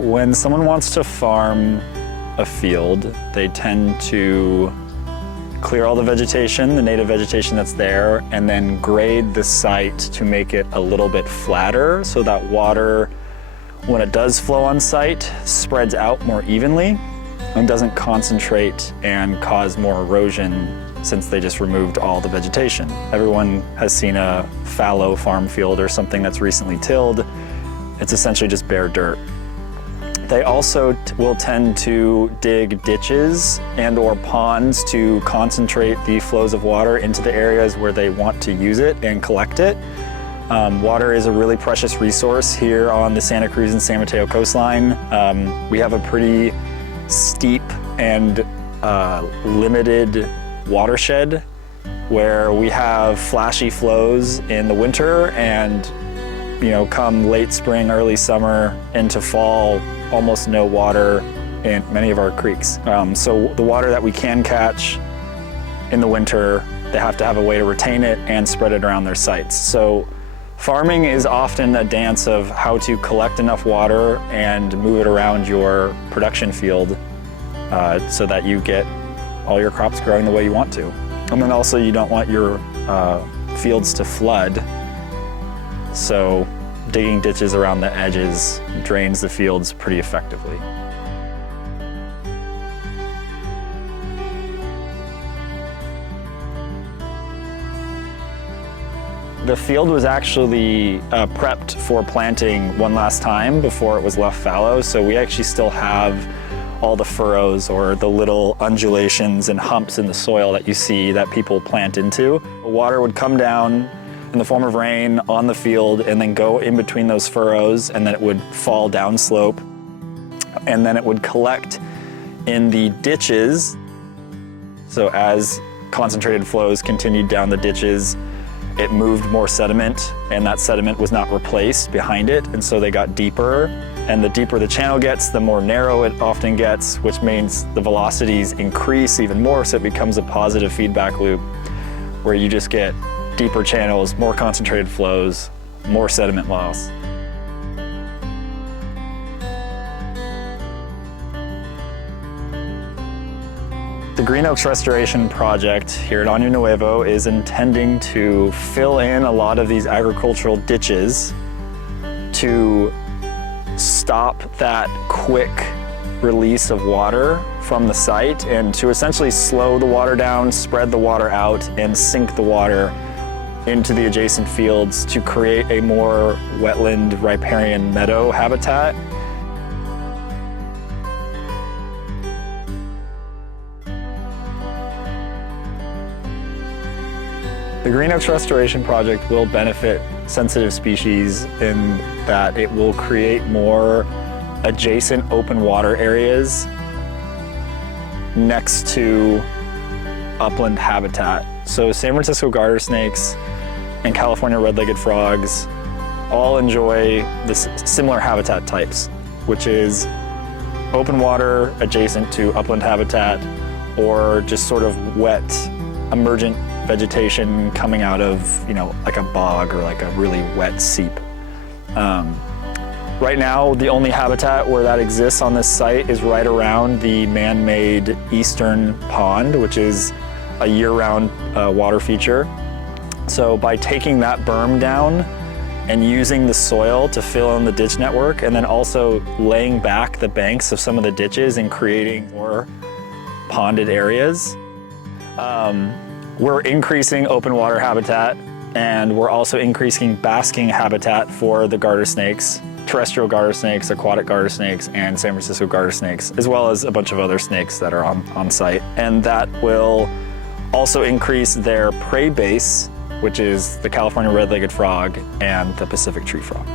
When someone wants to farm a field, they tend to clear all the vegetation, the native vegetation that's there, and then grade the site to make it a little bit flatter so that water, when it does flow on site, spreads out more evenly and doesn't concentrate and cause more erosion since they just removed all the vegetation. Everyone has seen a fallow farm field or something that's recently tilled. It's essentially just bare dirt. They also will tend to dig ditches and or ponds to concentrate the flows of water into the areas where they want to use it and collect it. Water is a really precious resource here on the Santa Cruz and San Mateo coastline. We have a pretty steep and limited watershed where we have flashy flows in the winter and come late spring, early summer into fall, almost no water in many of our creeks. So the water that we can catch in the winter, they have to have a way to retain it and spread it around their sites. So farming is often a dance of how to collect enough water and move it around your production field so that you get all your crops growing the way you want to. And then also you don't want your fields to flood. So digging ditches around the edges drains the fields pretty effectively. The field was actually prepped for planting one last time before it was left fallow, so we actually still have all the furrows or the little undulations and humps in the soil that you see that people plant into. The water would come down in the form of rain on the field and then go in between those furrows, and then it would fall down slope, and then it would collect in the ditches. So as concentrated flows continued down the ditches, it moved more sediment, and that sediment was not replaced behind it, and so they got deeper. And the deeper the channel gets, the more narrow it often gets, which means the velocities increase even more, so it becomes a positive feedback loop where you just get deeper channels, more concentrated flows, more sediment loss. The Green Oaks Restoration Project here at Año Nuevo is intending to fill in a lot of these agricultural ditches to stop that quick release of water from the site and to essentially slow the water down, spread the water out, and sink the water into the adjacent fields to create a more wetland riparian meadow habitat. The Green Oaks Restoration Project will benefit sensitive species in that it will create more adjacent open water areas next to upland habitat. So San Francisco garter snakes and California red-legged frogs all enjoy this similar habitat types, which is open water adjacent to upland habitat or just sort of wet, emergent vegetation coming out of, like a bog or like a really wet seep. Right now, the only habitat where that exists on this site is right around the man-made eastern pond, which is a year-round water feature. So by taking that berm down and using the soil to fill in the ditch network, and then also laying back the banks of some of the ditches and creating more ponded areas, we're increasing open water habitat, and we're also increasing basking habitat for the garter snakes, terrestrial garter snakes, aquatic garter snakes, and San Francisco garter snakes, as well as a bunch of other snakes that are on site. And that will also increase their prey base, which is the California red-legged frog and the Pacific tree frog.